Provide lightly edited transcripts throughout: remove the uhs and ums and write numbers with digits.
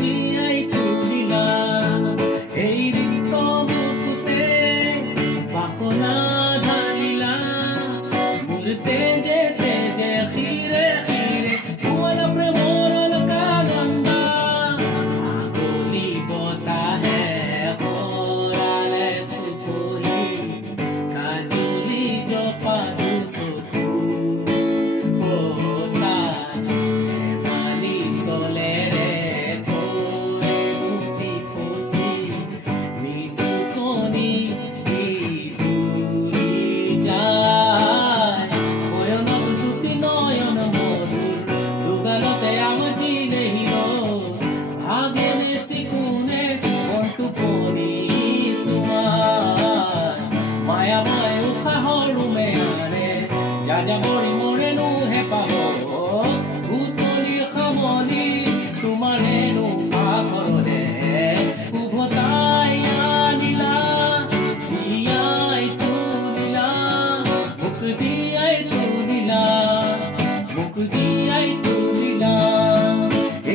জীয়াই তুলিলা এই ৰিক্ত বুকুতে বাসনা ঢালিলা মোৰ তেজে তেজে খিৰে খিৰে তোমাৰ প্ৰেমৰ অলকানন্দা আগলি বতাহে খৰালে চুচৰি কাজলি জপাটো চকু যাযাবৰী মৰেনো হেঁপাহ ভূতলি খামনি তোমাৰেনো আঘৰৰে উভতাই আনিলা জীয়াই তুলিলা মোক জীয়াই তুলিলা মোক জীয়াই তুলিলা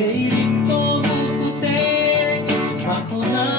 এই ৰিক্ত বুকুতে বাসনা